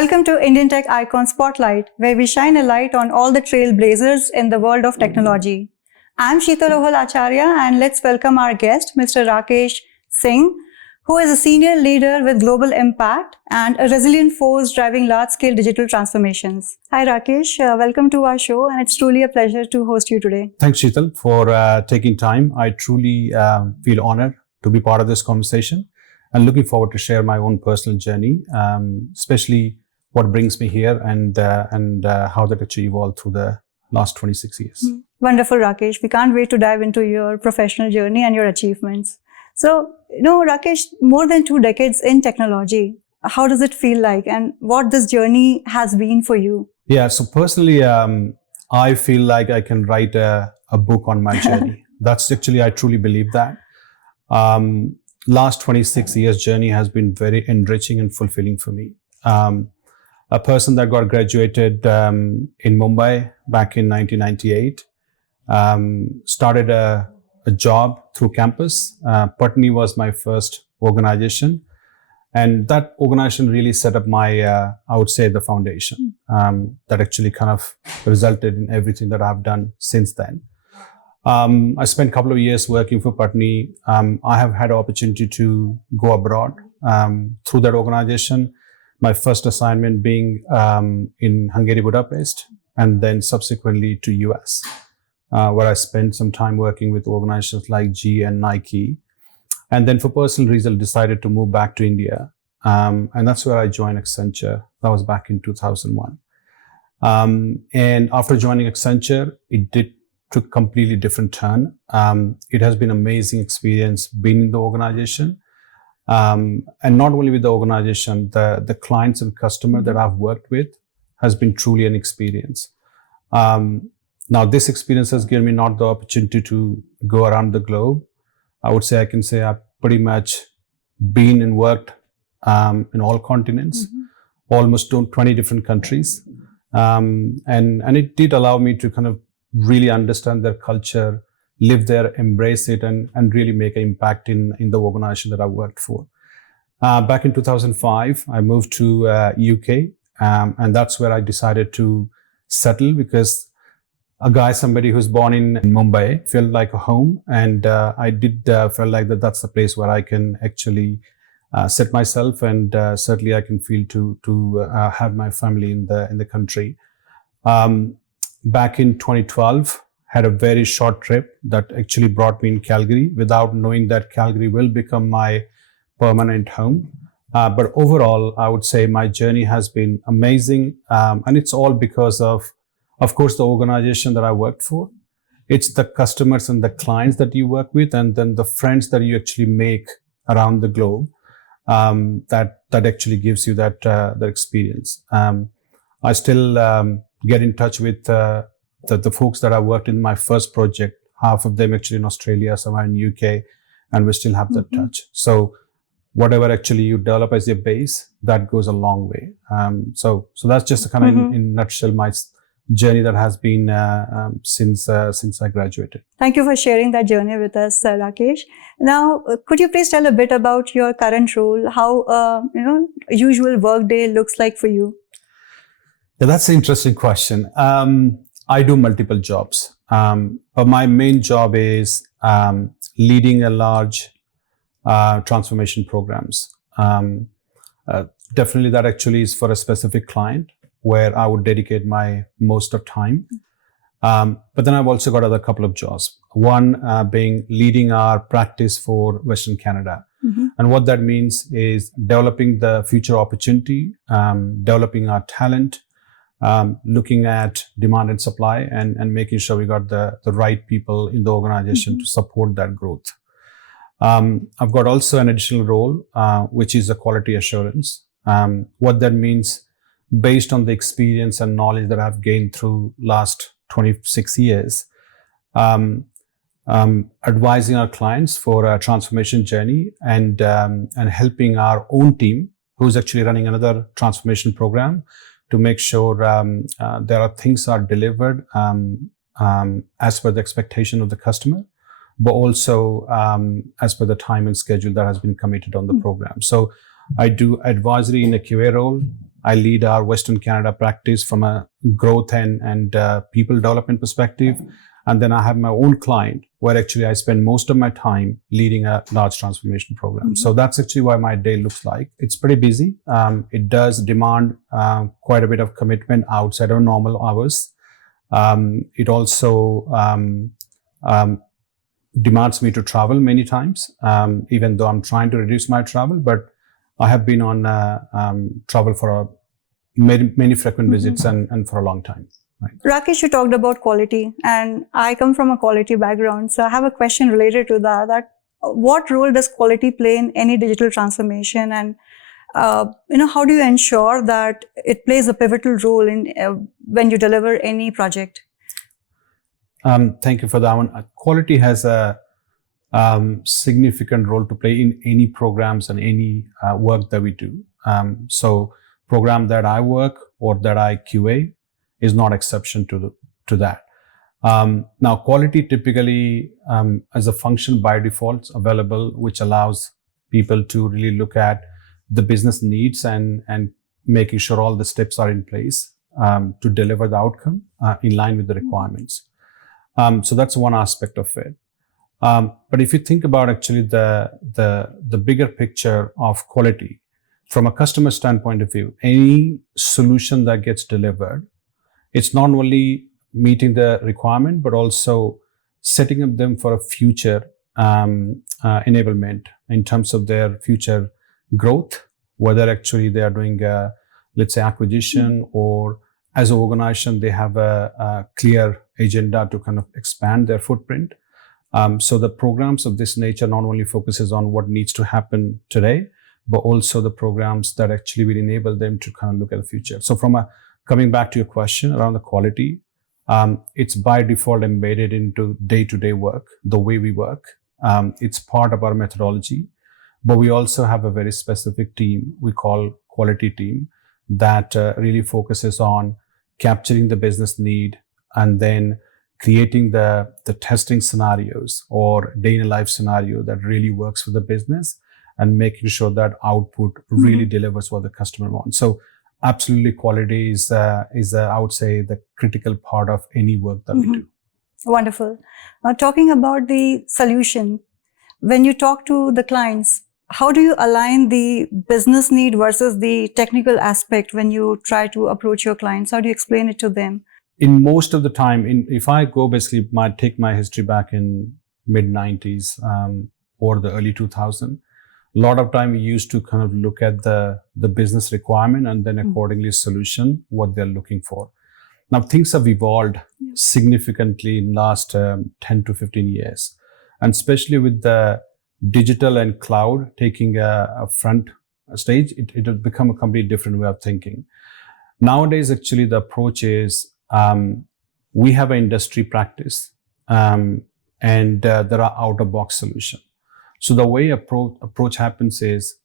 Welcome to Indian Tech Icon Spotlight, where we shine a light on all the trailblazers in the world of technology. I'm Sheetal Acharya, and let's welcome our guest, Mr. Rakesh Singh, who is a senior leader with global impact and a resilient force driving large-scale digital transformations. Hi Rakesh, welcome to our show, and it's truly a pleasure to host you today. Thanks, Sheetal, for taking time. I truly feel honored to be part of this conversation and looking forward to share my own personal journey, especially what brings me here and how that actually evolved through the last 26 years. Wonderful, Rakesh. We can't wait to dive into your professional journey and your achievements. So, Rakesh, more than 2 decades in technology, how does it feel like and what this journey has been for you? Yeah, so personally, I feel like I can write a book on my journey. That's actually, I truly believe that. Last 26 years journey has been very enriching and fulfilling for me. A person that got graduated in Mumbai back in 1998, started a job through campus. Putney was my first organization. And that organization really set up my, I would say, the foundation that actually kind of resulted in everything that I've done since then. I spent a couple of years working for Putney. I have had an opportunity to go abroad through that organization. My first assignment being in Hungary, Budapest, and then subsequently to US, where I spent some time working with organizations like GE and Nike. And then for personal reasons, decided to move back to India. And that's where I joined Accenture. That was back in 2001. And after joining Accenture, it took a completely different turn. It has been an amazing experience being in the organization. And not only with the organization, the clients and customers that I've worked with has been truly an experience. Now, this experience has given me not the opportunity to go around the globe. I would say I can say I've pretty much been and worked in all continents, almost 20 different countries. And it did allow me to kind of really understand their culture, live there, embrace it, and really make an impact in the organization that I worked for. Back in 2005, I moved to UK, and that's where I decided to settle because somebody who's born in Mumbai, felt like a home, and I did feel like that's the place where I can actually set myself, and certainly I can feel to have my family in the country. Back in 2012, had a very short trip that actually brought me in Calgary without knowing that Calgary will become my permanent home. But overall, I would say my journey has been amazing. And it's all because of course, the organization that I worked for. It's the customers and the clients that you work with, and then the friends that you actually make around the globe, that actually gives you that experience. I still get in touch with the folks that I worked in my first project, half of them actually in Australia, somewhere in UK, and we still have that touch. So whatever actually you develop as your base, that goes a long way. So that's just a kind of in a nutshell my journey that has been since I graduated. Thank you for sharing that journey with us, Rakesh. Now, could you please tell a bit about your current role, how a usual workday looks like for you? Yeah, that's an interesting question. I do multiple jobs, but my main job is leading a large transformation programs. Definitely that actually is for a specific client where I would dedicate my most of time. But then I've also got other couple of jobs. One being leading our practice for Western Canada. And what that means is developing the future opportunity, developing our talent, looking at demand and supply, and making sure we got the right people in the organization to support that growth. I've got also an additional role, which is a quality assurance. What that means, based on the experience and knowledge that I've gained through last 26 years, advising our clients for a transformation journey and helping our own team, who's actually running another transformation program, to make sure there are things are delivered as per the expectation of the customer, but also as per the time and schedule that has been committed on the program. So I do advisory in a QA role. I lead our Western Canada practice from a growth and people development perspective. And then I have my own client where actually I spend most of my time leading a large transformation program. So that's actually why my day looks like. It's pretty busy. It does demand quite a bit of commitment outside of normal hours. It also demands me to travel many times, even though I'm trying to reduce my travel. But I have been on travel for many frequent visits and for a long time. Right. Rakesh, you talked about quality, and I come from a quality background. So I have a question related to that what role does quality play in any digital transformation? And, how do you ensure that it plays a pivotal role in when you deliver any project? Thank you for that one. Quality has a significant role to play in any programs and any work that we do. So program that I work or that I QA is not exception to that. Now, quality typically as a function by default is available, which allows people to really look at the business needs and making sure all the steps are in place to deliver the outcome in line with the requirements. So that's one aspect of it. But if you think about actually the bigger picture of quality from a customer standpoint of view, any solution that gets delivered, it's not only meeting the requirement, but also setting up them for a future enablement in terms of their future growth, whether actually they are doing, let's say, acquisition or as an organization, they have a clear agenda to kind of expand their footprint. So the programs of this nature not only focuses on what needs to happen today, but also the programs that actually will enable them to kind of look at the future. So coming back to your question around the quality, it's by default embedded into day-to-day work, the way we work. It's part of our methodology, but we also have a very specific team we call quality team that really focuses on capturing the business need and then creating the testing scenarios or day in a life scenario that really works for the business and making sure that output really delivers what the customer wants. So absolutely quality is I would say the critical part of any work that we do. Wonderful. Now talking about the solution, when you talk to the clients, how do you align the business need versus the technical aspect when you try to approach your clients? How do you explain it to them? In most of the time, if I go basically take my history back in mid-90s or the early 2000s, a lot of time we used to kind of look at the business requirement and then accordingly solution what they're looking for. Now things have evolved significantly in last 10 to 15 years, and especially with the digital and cloud taking a front stage, it will become a completely different way of thinking. Nowadays, actually, the approach is we have an industry practice and there are out-of-box solutions. So the way approach happens is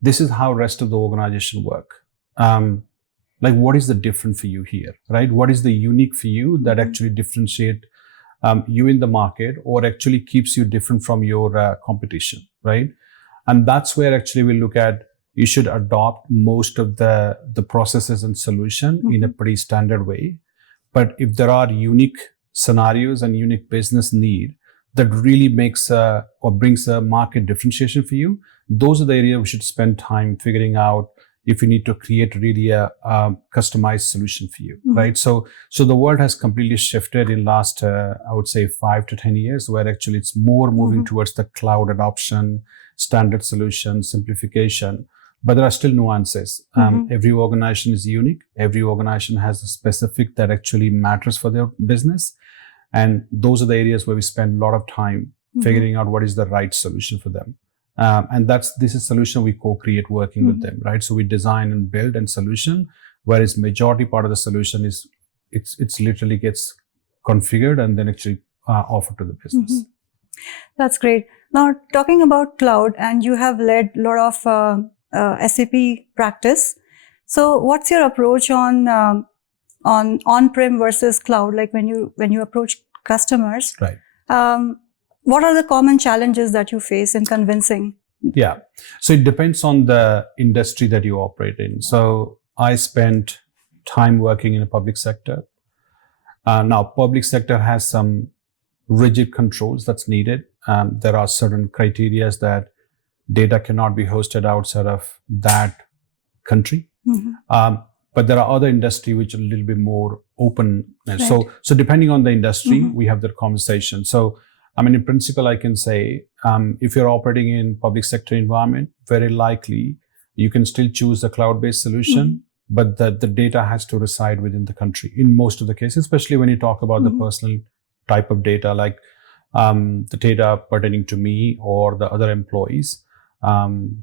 this is how rest of the organization work. Like what is the different for you here, right? What is the unique for you that actually differentiate you in the market or actually keeps you different from your competition, right? And that's where actually we look at you should adopt most of the processes and solution in a pretty standard way. But if there are unique scenarios and unique business need that really makes or brings a market differentiation for you, those are the areas we should spend time figuring out if you need to create really a customized solution for you, right? So the world has completely shifted in last, I would say 5 to 10 years, where actually it's more moving towards the cloud adoption, standard solution, simplification. But there are still nuances. Every organization is unique. Every organization has a specific that actually matters for their business. And those are the areas where we spend a lot of time figuring out what is the right solution for them. And this is a solution we co-create working with them, right? So we design and build a solution, whereas majority part of the solution is it's literally gets configured and then actually offered to the business. That's great. Now talking about cloud, and you have led a lot of SAP Practice. So what's your approach on on-prem versus cloud? Like when you approach customers, right? What are the common challenges that you face in convincing? Yeah. So it depends on the industry that you operate in. So I spent time working in the public sector. Now, public sector has some rigid controls that's needed. There are certain criteria that data cannot be hosted outside of that country. But there are other industry which are a little bit more open. Right. So depending on the industry, we have that conversation. So, I mean, in principle, I can say, if you're operating in public sector environment, very likely you can still choose the cloud-based solution, but the data has to reside within the country in most of the cases, especially when you talk about the personal type of data, like the data pertaining to me or the other employees,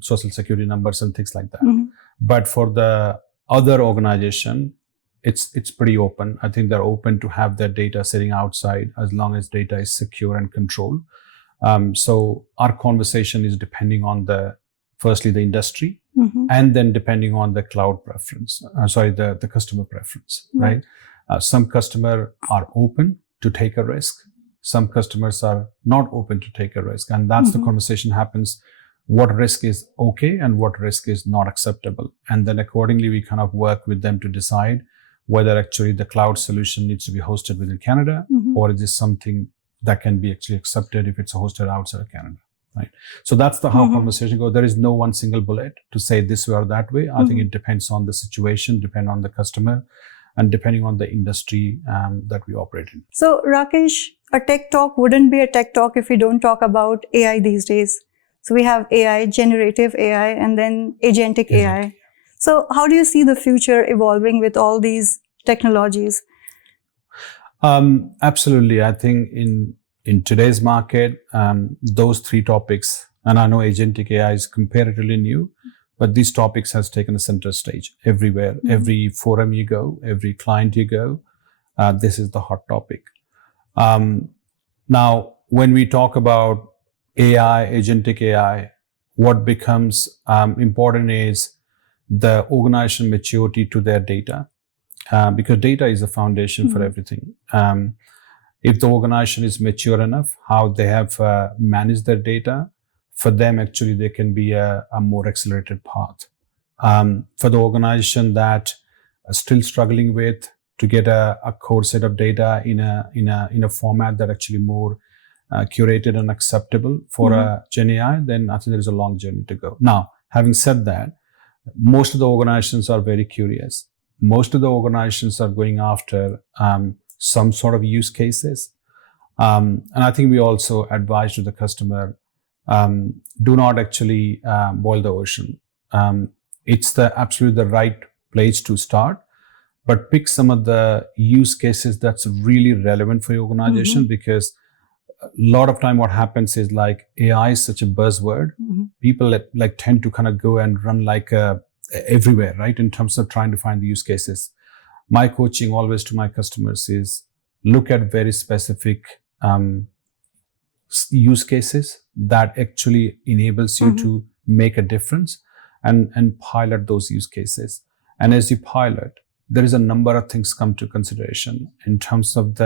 social security numbers and things like that. But for the other organization, it's pretty open. I think they're open to have their data sitting outside as long as data is secure and controlled. So our conversation is depending on firstly the industry, and then depending on the cloud preference. The customer preference, right? Some customers are open to take a risk. Some customers are not open to take a risk, and that's the conversation happens. What risk is okay and what risk is not acceptable, and then accordingly we kind of work with them to decide whether actually the cloud solution needs to be hosted within Canada, or is this something that can be actually accepted if it's hosted outside of Canada, right? So that's how conversation goes. There is no one single bullet to say this way or that way. I think it depends on the situation, depend on the customer, and depending on the industry that we operate in. So Rakesh, a tech talk wouldn't be a tech talk if we don't talk about AI these days. So we have AI, generative AI, and then agentic AI. So how do you see the future evolving with all these technologies? Absolutely. I think in today's market, those three topics, and I know agentic AI is comparatively new, but these topics has taken a center stage everywhere. Every forum you go, every client you go, this is the hot topic. Now, when we talk about AI, agentic AI, what becomes important is the organization maturity to their data, because data is the foundation for everything. If the organization is mature enough, how they have managed their data, for them actually there can be a more accelerated path. For the organization that are still struggling with to get a core set of data in a format that actually more curated and acceptable for a Gen AI, then I think there is a long journey to go. Now, having said that, most of the organizations are very curious. Most of the organizations are going after some sort of use cases. And I think we also advise to the customer, do not actually boil the ocean. It's absolutely the right place to start, but pick some of the use cases that's really relevant for your organization, because a lot of time what happens is like AI is such a buzzword. People tend to kind of go and run everywhere, right? In terms of trying to find the use cases. My coaching always to my customers is look at very specific use cases that actually enables you to make a difference, and pilot those use cases. And as you pilot, there is a number of things come to consideration in terms of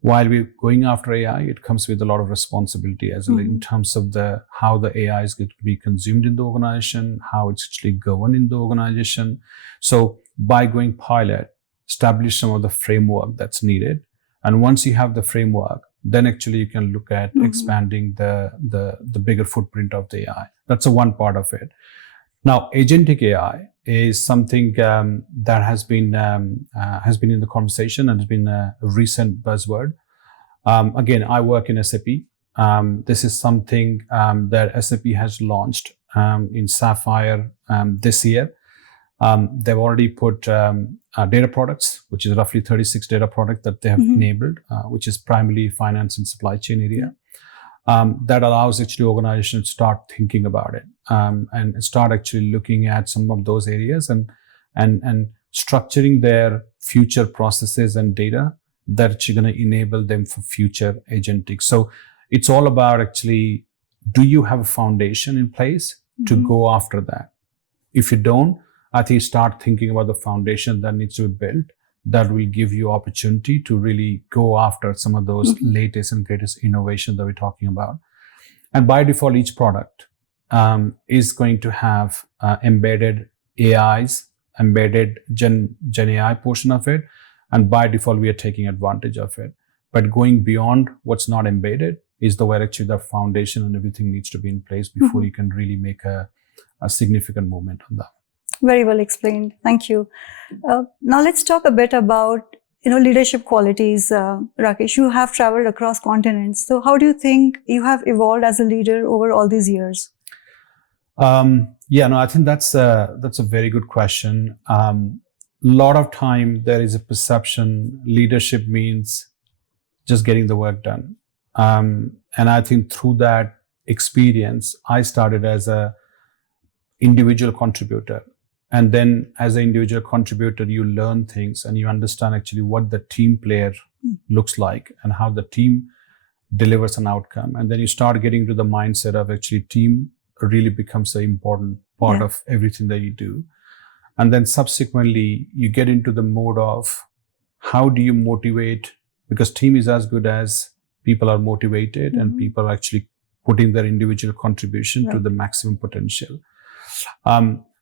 while we're going after AI, it comes with a lot of responsibility as well in terms of how the AI is going to be consumed in the organization, how it's actually governed in the organization. So by going pilot, establish some of the framework that's needed. And once you have the framework, then actually you can look at expanding the bigger footprint of the AI. That's one part of it. Now, agentic AI is something that has been in the conversation and has been a recent buzzword. Again, I work in SAP. This is something that SAP has launched in Sapphire this year. They've already put data products, which is roughly 36 data products that they have enabled, which is primarily finance and supply chain area. That allows actually organizations to start thinking about it and start actually looking at some of those areas and structuring their future processes and data that are going to enable them for future agentic. So it's all about actually, do you have a foundation in place to go after that? If you don't, I think start thinking about the foundation that needs to be built that will give you opportunity to really go after some of those latest and greatest innovations that we're talking about. And by default, each product is going to have embedded AIs, embedded Gen AI portion of it. And by default, we are taking advantage of it. But going beyond what's not embedded is the where actually the foundation and everything needs to be in place before you can really make a significant movement on that. Very well explained. Thank you. Now let's talk a bit about leadership qualities. Rakesh, you have traveled across continents. So how do you think you have evolved as a leader over all these years? I think that's a very good question. Lot of time there is a perception leadership means just getting the work done. And I think through that experience, I started as a individual contributor. And then as an individual contributor, you learn things and you understand actually what the team player looks like and how the team delivers an outcome. And then you start getting to the mindset of actually team really becomes an important part of everything that you do. And then subsequently, you get into the mode of how do you motivate, because team is as good as people are motivated and people are actually putting their individual contribution to the maximum potential.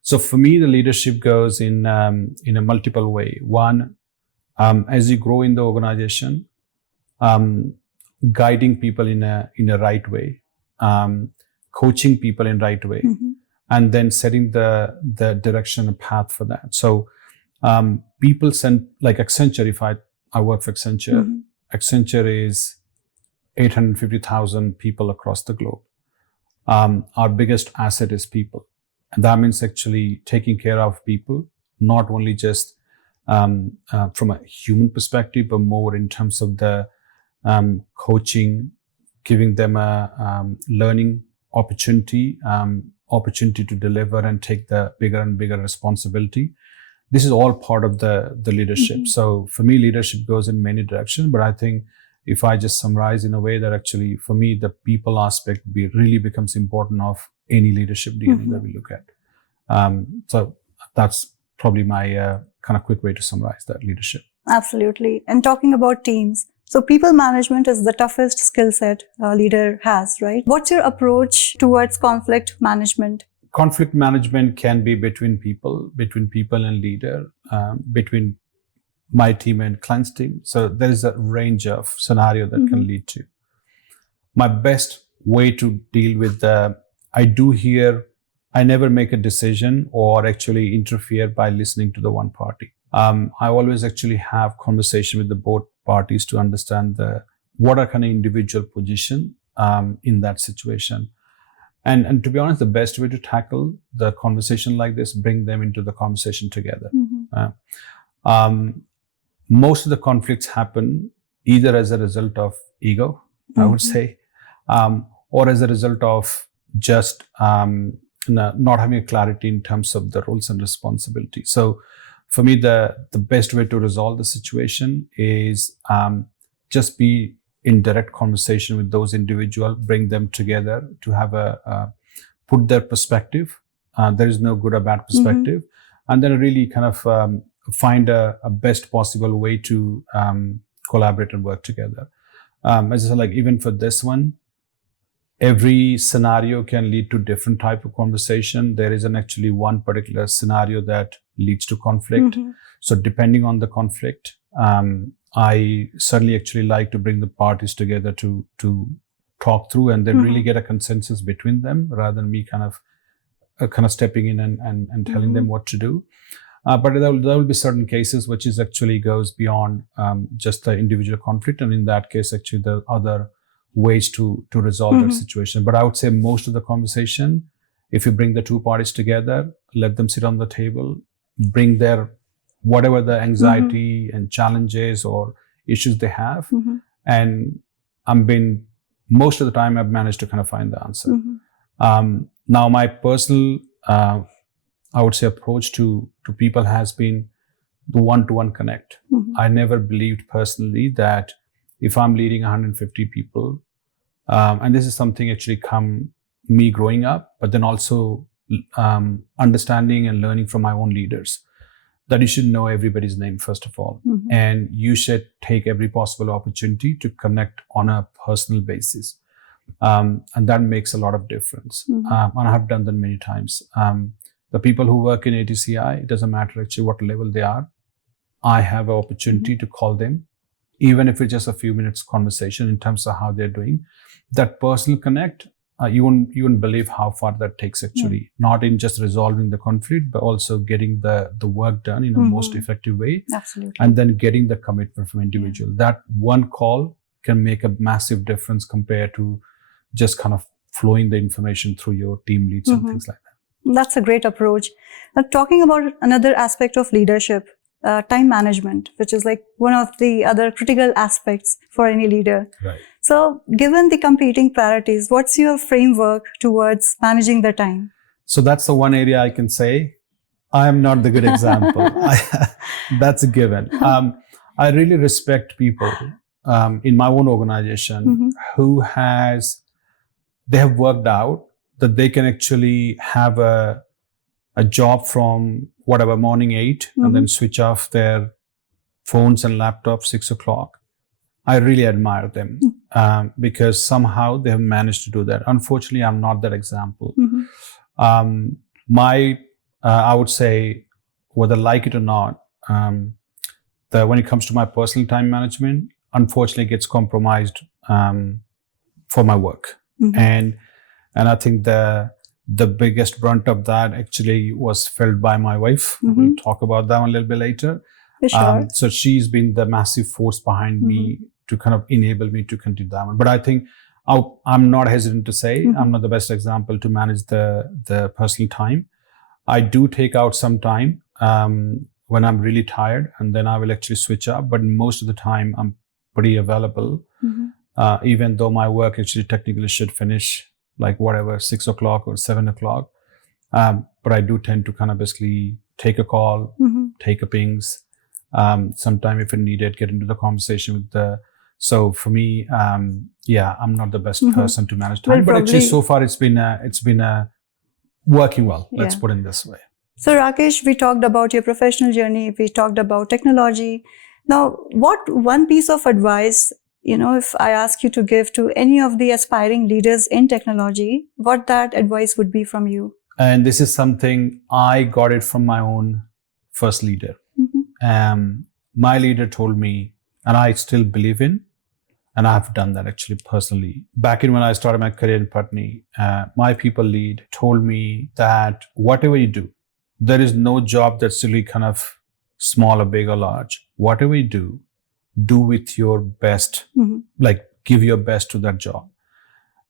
So for me, the leadership goes in a multiple way. One, as you grow in the organization, guiding people in a right way, coaching people in right way, and then setting the direction and path for that. So people send, like Accenture, if I work for Accenture, Accenture is 850,000 people across the globe. Our biggest asset is people. And that means actually taking care of people, not only just from a human perspective, but more in terms of the coaching, giving them a learning opportunity to deliver and take the bigger and bigger responsibility. This is all part of the leadership. So for me, leadership goes in many directions, but I think if I just summarize in a way that actually for me, the people aspect really becomes important of any leadership DNA that we look at. So that's probably my kind of quick way to summarize that leadership. Absolutely. And talking about teams, so people management is the toughest skill set a leader has, right? What's your approach towards conflict management? Conflict management can be between people and leader, between my team and client's team. So there is a range of scenario that can lead to. My best way to deal with I never make a decision or actually interfere by listening to the one party. I always actually have conversation with the both parties to understand what are kind of individual position in that situation. And to be honest, the best way to tackle the conversation like this, bring them into the conversation together. Most of the conflicts happen either as a result of ego, I would say, or as a result of just not having a clarity in terms of the roles and responsibilities. So for me, the best way to resolve the situation is just be in direct conversation with those individuals, bring them together to have put their perspective. There is no good or bad perspective. And then really kind of find a best possible way to collaborate and work together. As I said, like even for this one, every scenario can lead to different type of conversation. There isn't actually one particular scenario that leads to conflict. So depending on the conflict, I certainly actually like to bring the parties together to talk through and then really get a consensus between them rather than me kind of stepping in and telling them what to do. But there will be certain cases which is actually goes beyond just the individual conflict. And in that case, actually there are other ways to resolve that situation. But I would say most of the conversation, if you bring the two parties together, let them sit on the table, bring their whatever the anxiety and challenges or issues they have. And most of the time I've managed to kind of find the answer. Now my personal, I would say approach to people has been the one-to-one connect. I never believed personally that if I'm leading 150 people, and this is something actually come me growing up, but then also understanding and learning from my own leaders, that you should know everybody's name first of all. And you should take every possible opportunity to connect on a personal basis. And that makes a lot of difference. And I have done that many times. The people who work in ATCI, it doesn't matter actually what level they are. I have an opportunity to call them, even if it's just a few minutes conversation in terms of how they're doing. That personal connect, you wouldn't believe how far that takes actually. Not in just resolving the conflict, but also getting the work done in a most effective way. Absolutely. And then getting the commitment from individual. That one call can make a massive difference compared to just kind of flowing the information through your team leads and things like that. That's a great approach. Now, talking about another aspect of leadership, time management, which is like one of the other critical aspects for any leader. Right. So given the competing priorities, what's your framework towards managing the time? So that's the one area I can say I am not the good example. That's a given. I really respect people in my own organization who they have worked out that they can actually have a job from whatever morning 8 and then switch off their phones and laptops 6 o'clock. I really admire them because somehow they have managed to do that. Unfortunately, I'm not that example. I would say, whether like it or not, when it comes to my personal time management, unfortunately gets compromised for my work. And I think the biggest brunt of that actually was felt by my wife. We'll talk about that one a little bit later. Sure. So she's been the massive force behind me to kind of enable me to continue that one. But I think I'm not hesitant to say I'm not the best example to manage the personal time. I do take out some time when I'm really tired, and then I will actually switch up. But most of the time, I'm pretty available, even though my work actually technically should finish like whatever, 6 o'clock or 7 o'clock. But I do tend to kind of basically take a call, take a pings, sometime if needed, get into the conversation with so for me, I'm not the best person to manage time, but actually so far it's been working well. Let's put it this way. So Rakesh, we talked about your professional journey. We talked about technology. Now, what one piece of advice, if I ask you to give to any of the aspiring leaders in technology, what that advice would be from you? And this is something I got it from my own first leader. My leader told me, and I still believe in, and I've done that actually personally. Back in when I started my career in Putney, my people lead told me that whatever you do, there is no job that's really kind of small or big or large. Whatever you do with your best, like give your best to that job.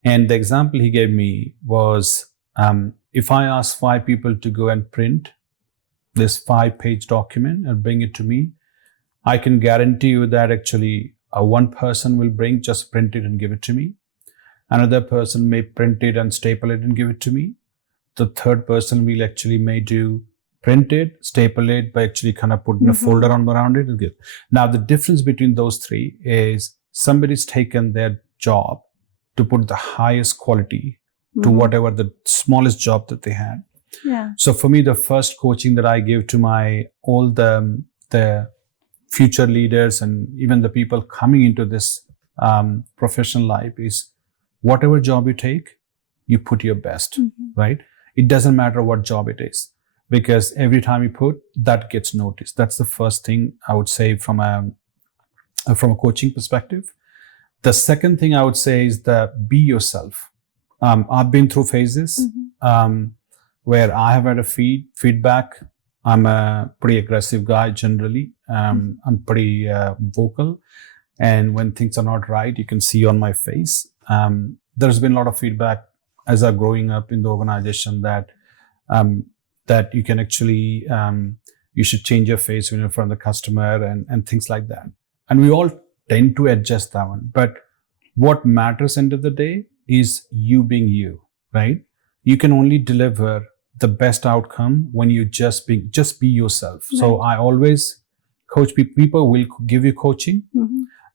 And the example he gave me was, if I ask 5 people to go and print this 5-page document and bring it to me, I can guarantee you that actually one person will just print it and give it to me. Another person may print it and staple it and give it to me. The third person will actually may do print it, staple it, but actually kind of put in a folder around it and give. Now, the difference between those 3 is somebody's taken their job to put the highest quality to whatever the smallest job that they had. Yeah. So for me, the first coaching that I give to all the future leaders and even the people coming into this professional life is, whatever job you take, you put your best, right? It doesn't matter what job it is, because every time you put, that gets noticed. That's the first thing I would say from a coaching perspective. The second thing I would say is be yourself. I've been through phases where I have had a feedback. I'm a pretty aggressive guy generally. I'm pretty vocal. And when things are not right, you can see on my face. There's been a lot of feedback as I'm growing up in the organization that you can actually, you should change your face when you're in front of the customer and things like that. And we all tend to adjust that one. But what matters end of the day is you being you, right? You can only deliver the best outcome when you just be yourself. Right. So I always coach people will give you coaching,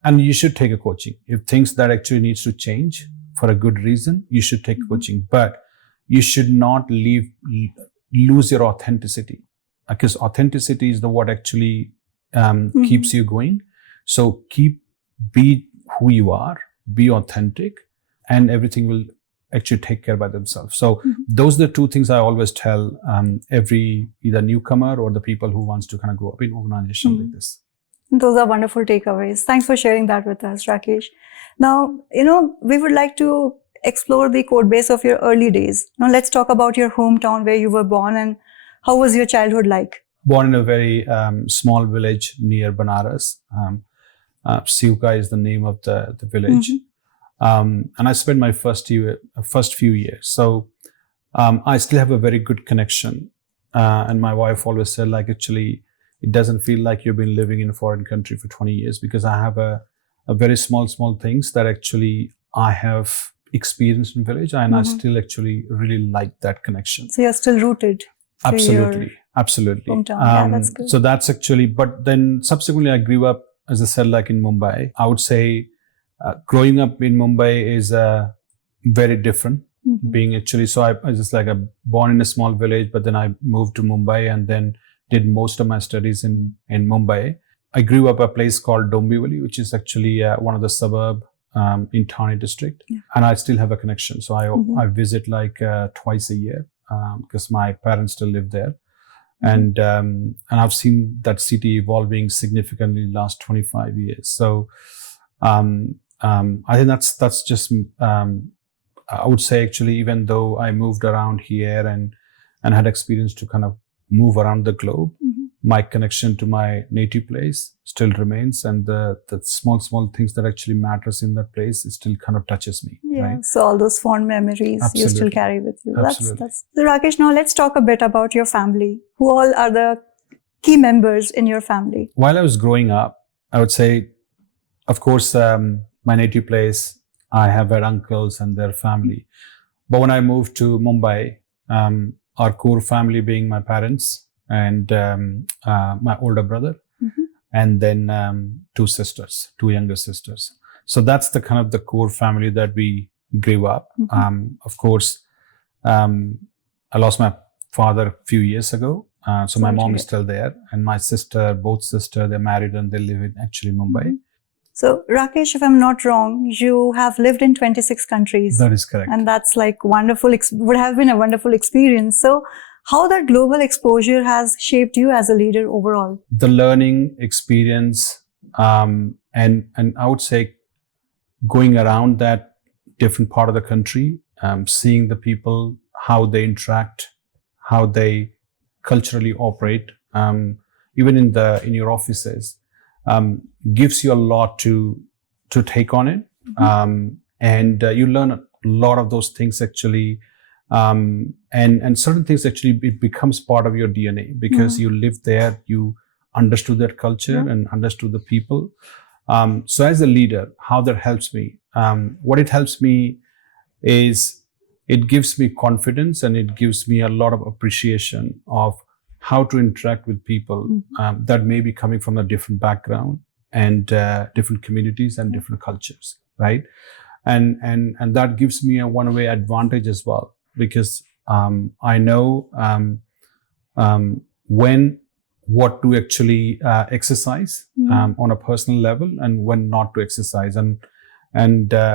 and you should take a coaching. If things that actually needs to change for a good reason, you should take coaching. But you should not lose your authenticity, because authenticity is what actually keeps you going. So be who you are, be authentic, and everything will actually take care by themselves. So those are the two things I always tell every either newcomer or the people who wants to kind of grow up in organization like this. Those are wonderful takeaways. Thanks for sharing that with us, Rakesh. Now, we would like to explore the code base of your early days. Now, let's talk about your hometown where you were born and how was your childhood like? Born in a very small village near Banaras. Siuka is the name of the village. And I spent my first few years. So I still have a very good connection. And my wife always said, like, actually, it doesn't feel like you've been living in a foreign country for 20 years because I have a very small things that actually I have experienced in village, and I still actually really like that connection. So you're still rooted. Absolutely. Hometown. That's good. So that's actually, but then subsequently I grew up, as I said, like in Mumbai. I would say growing up in Mumbai is very different. Being actually, so I was just like born in a small village, but then I moved to Mumbai and then did most of my studies in Mumbai. I grew up a place called Dombivli, which is actually one of the suburb in Thane district, and I still have a connection. So I visit like twice a year because my parents still live there, and I've seen that city evolving significantly in the last 25 years. So I think that's just I would say actually, even though I moved around here and had experience to kind of move around the globe, my connection to my native place still remains, and the small things that actually matters in that place, it still kind of touches me. Yeah. Right? So all those fond memories you still carry with you. Absolutely. So Rakesh, now let's talk a bit about your family. Who all are the key members in your family? While I was growing up, I would say, of course, my native place, I have had uncles and their family. But when I moved to Mumbai, our core family being my parents and my older brother, and then two younger sisters. So that's the kind of the core family that we grew up. Of course, I lost my father a few years ago. So my mom is still there, and my both sisters, they're married and they live in actually Mumbai. So Rakesh, if I'm not wrong, you have lived in 26 countries. That is correct. And that's like wonderful, would have been a wonderful experience. So how that global exposure has shaped you as a leader overall? The learning experience, and I would say going around that different part of the country, seeing the people, how they interact, how they culturally operate, even in your offices, gives you a lot to take on it, and you learn a lot of those things actually, and certain things actually it becomes part of your DNA because you live there, you understood that culture and understood the people. So as a leader, how that helps me, what it helps me is it gives me confidence and it gives me a lot of appreciation of how to interact with people that may be coming from a different background and different communities and different cultures, right? And that gives me a one-way advantage as well, because I know what to actually exercise on a personal level and when not to exercise. And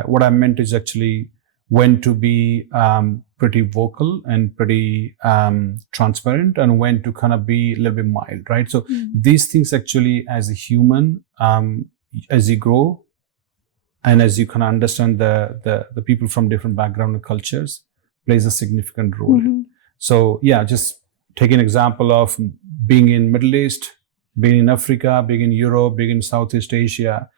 what I meant is actually when to be pretty vocal and pretty transparent, and when to kind of be a little bit mild, right? So these things actually, as a human, as you grow and as you kind of understand the people from different background and cultures, plays a significant role. So yeah, just take an example of being in Middle East, being in Africa, being in Europe, being in Southeast Asia.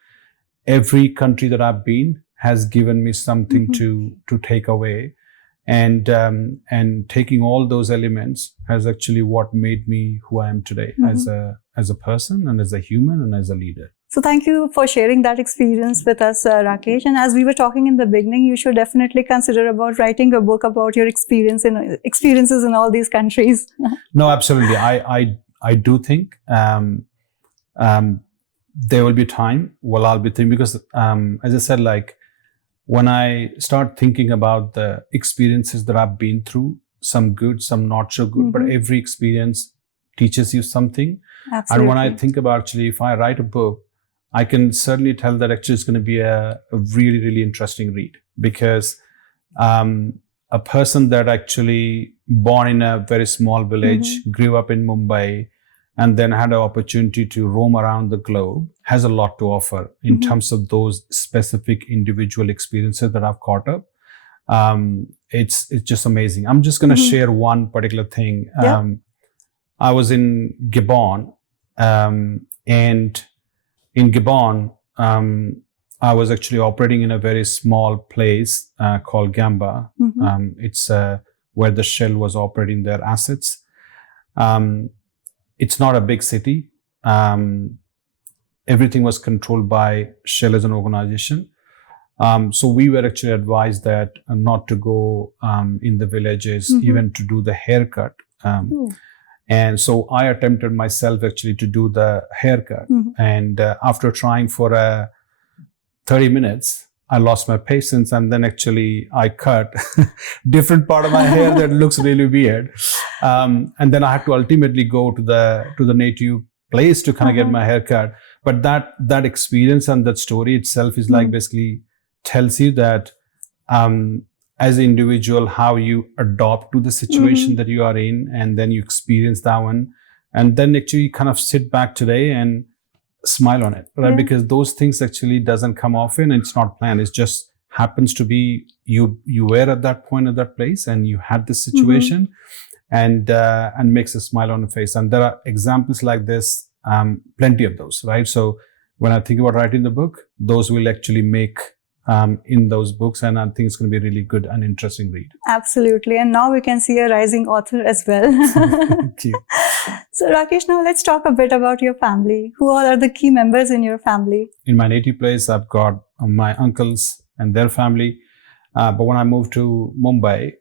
Every country that I've been has given me something to take away, and taking all those elements has actually what made me who I am today as a person and as a human and as a leader. So thank you for sharing that experience with us, Rakesh. And as we were talking in the beginning, you should definitely consider about writing a book about your experiences in all these countries. No, absolutely. I do think there will be time. Well, I'll be thinking, because as I said, like when I start thinking about the experiences that I've been through, some good, some not so good, but every experience teaches you something. Absolutely. And when I think about actually, if I write a book, I can certainly tell that actually it's going to be a really, really interesting read, because a person that actually born in a very small village, grew up in Mumbai, and then had an opportunity to roam around the globe has a lot to offer in terms of those specific individual experiences that I've caught up. It's just amazing. I'm just going to share one particular thing. Yeah. I was in Gabon, and in Gabon, I was actually operating in a very small place called Gamba. It's where the Shell was operating their assets. It's not a big city. Everything was controlled by Shell as an organization. So we were actually advised that not to go in the villages, even to do the haircut. And so I attempted myself actually to do the haircut. And after trying for 30 minutes, I lost my patience, and then actually I cut different part of my hair that looks really weird. And then I had to ultimately go to the native place to kind of get my hair cut. But that experience and that story itself is like basically tells you that as an individual, how you adopt to the situation that you are in, and then you experience that one, and then actually kind of sit back today and smile on it, right? Because those things actually doesn't come often, and it's not planned. It just happens to be you were at that point at that place, and you had this situation, and makes a smile on the face. And there are examples like this, plenty of those, right? So when I think about writing the book, those will actually make in those books, and I think it's going to be a really good and interesting read. Absolutely. And now we can see a rising author as well. Thank you. So Rakesh, now let's talk a bit about your family. Who all are the key members in your family? In my native place, I've got my uncles and their family. But when I moved to Mumbai,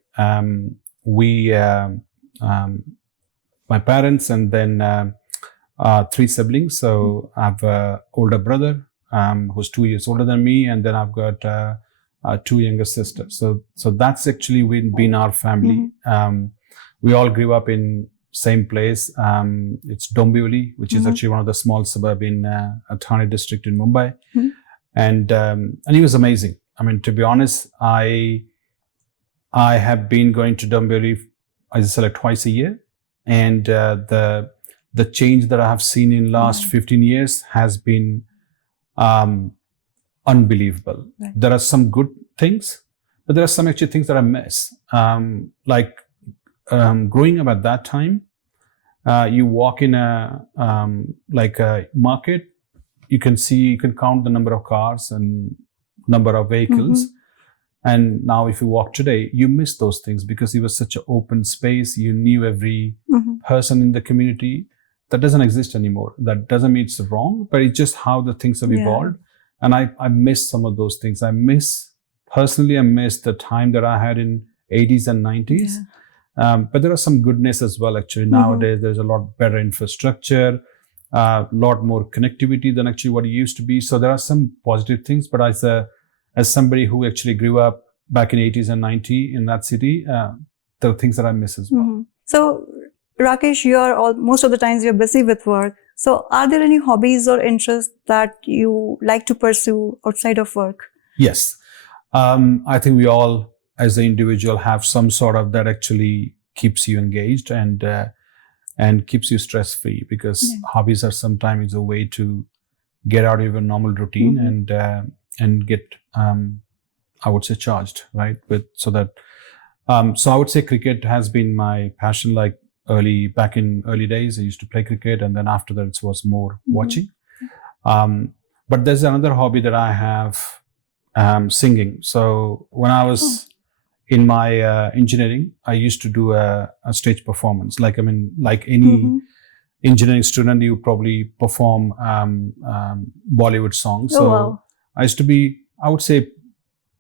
my parents and then 3 siblings. So I have an older brother who's 2 years older than me, and then I've got 2 younger sisters. So that's actually been our family. We all grew up in same place. It's Dombivli, which is actually one of the small suburb in Thane district in Mumbai. And it was amazing. I mean, to be honest, I have been going to Dombivli, as I said, like twice a year, and the change that I have seen in last 15 years has been unbelievable. Right. There are some good things, but there are some actually things that I miss. Growing up at that time, you walk in a market, you can count the number of cars and number of vehicles. And now if you walk today, you miss those things because it was such an open space. You knew every person in the community. That doesn't exist anymore. That doesn't mean it's wrong, but it's just how the things have evolved. And I miss some of those things. I miss the time that I had in 80s and 90s. But there are some goodness as well, actually. Nowadays, there's a lot better infrastructure, a lot more connectivity than actually what it used to be. So there are some positive things, but as somebody who actually grew up back in 80s and 90s in that city, there are things that I miss as well. So Rakesh, most of the times you're busy with work. So are there any hobbies or interests that you like to pursue outside of work? Yes. I think we all, as an individual, have some sort of that actually keeps you engaged and keeps you stress-free, because hobbies are sometimes a way to get out of your normal routine and get, I would say, charged, right? So I would say cricket has been my passion. Like back in early days, I used to play cricket, and then after that it was more watching. But there's another hobby that I have, singing. So when I was in my engineering, I used to do a stage performance. Like any engineering student, you probably perform Bollywood songs. I used to be, I would say,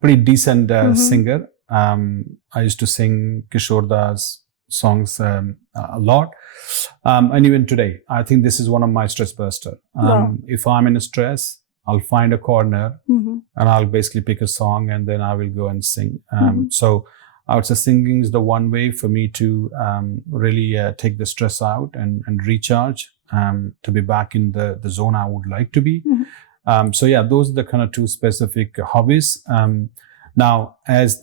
pretty decent singer. I used to sing Kishore Das songs a lot. And even today, I think this is one of my stress buster. If I'm in a stress, I'll find a corner and I'll basically pick a song and then I will go and sing. So I would say singing is the one way for me to really take the stress out and recharge, to be back in the zone I would like to be. So yeah, those are the kind of two specific hobbies. Now, as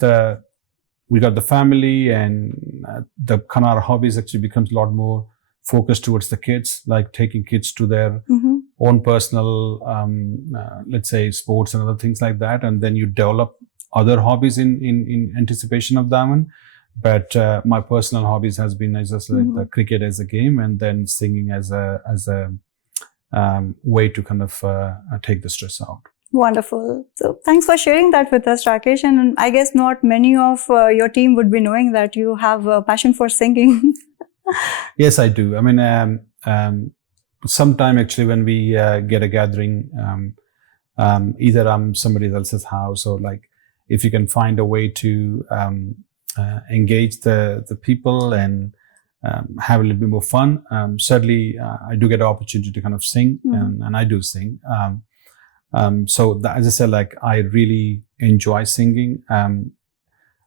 we got the family, and the kind of our hobbies actually becomes a lot more focused towards the kids, like taking kids to their own personal, let's say, sports and other things like that. And then you develop other hobbies in anticipation of that one. But my personal hobbies has been just like the cricket as a game, and then singing as a way to kind of take the stress out. Wonderful. So thanks for sharing that with us, Rakesh. And I guess not many of your team would be knowing that you have a passion for singing. Yes, I do. I mean, sometime actually when we get a gathering, either somebody else's house, or like if you can find a way to engage the people and have a little bit more fun. Certainly, I do get an opportunity to kind of sing, and I do sing. So as I said, like I really enjoy singing.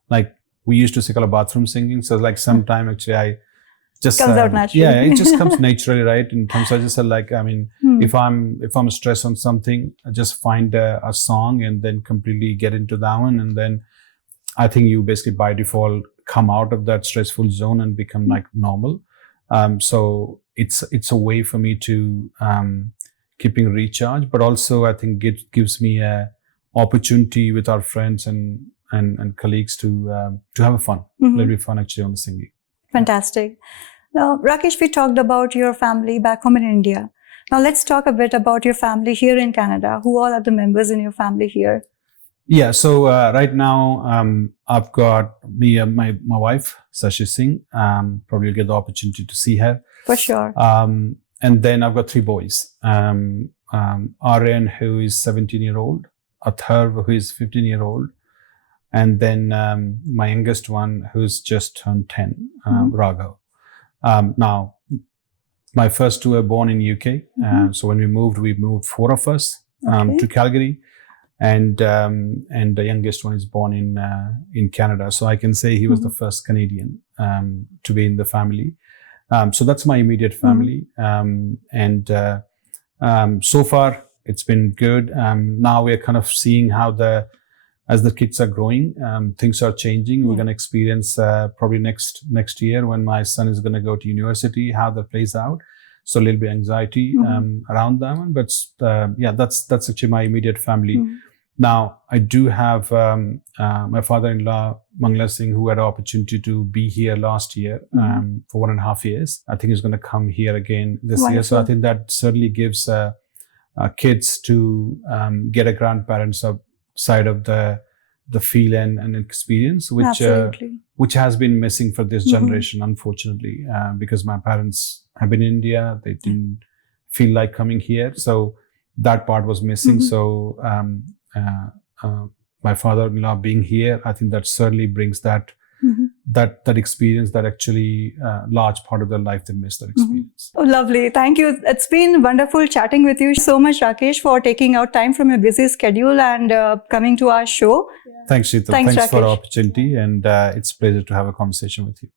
Like we used to call a bathroom singing. So like sometime actually I just comes out naturally. Yeah, it just comes naturally, right? In terms of, I just said, like, I mean, if I'm stressed on something, I just find a song and then completely get into that one, and then I think you basically by default come out of that stressful zone and become like normal. So it's a way for me to keeping recharge, but also I think it gives me a opportunity with our friends and colleagues to have fun, a little bit fun actually on the singing. Fantastic. Now, Rakesh, we talked about your family back home in India. Now, let's talk a bit about your family here in Canada. Who all are the members in your family here? Yeah, so right now I've got me and my wife, Sashi Singh. Probably you'll get the opportunity to see her. For sure. And then I've got three boys. Aryan, who is 17-year-old, Atharv, who is 15-year-old, and then my youngest one, who's just turned 10, Raghav. Now, my first two were born in UK. So when we moved four of us to Calgary, and the youngest one is born in Canada. So I can say he was the first Canadian to be in the family. So that's my immediate family. And so far it's been good. Now we're kind of seeing how as the kids are growing, things are changing. We're going to experience probably next year when my son is going to go to university, how that plays out. So a little bit anxiety around that one. But yeah, that's actually my immediate family. Now, I do have my father-in-law, Mangla Singh, who had an opportunity to be here last year for 1.5 years. I think he's going to come here again this year. So I think that certainly gives kids to get a grandparents' side of the feel and experience, which has been missing for this generation, unfortunately, because my parents have been in India. They didn't feel like coming here. So that part was missing. So my father-in-law being here, I think that certainly brings that experience that actually large part of their life they miss that experience. Oh, lovely. Thank you. It's been wonderful chatting with you so much, Rakesh, for taking out time from your busy schedule and coming to our show. Thanks, Sheetal. Thanks for the opportunity, and it's a pleasure to have a conversation with you.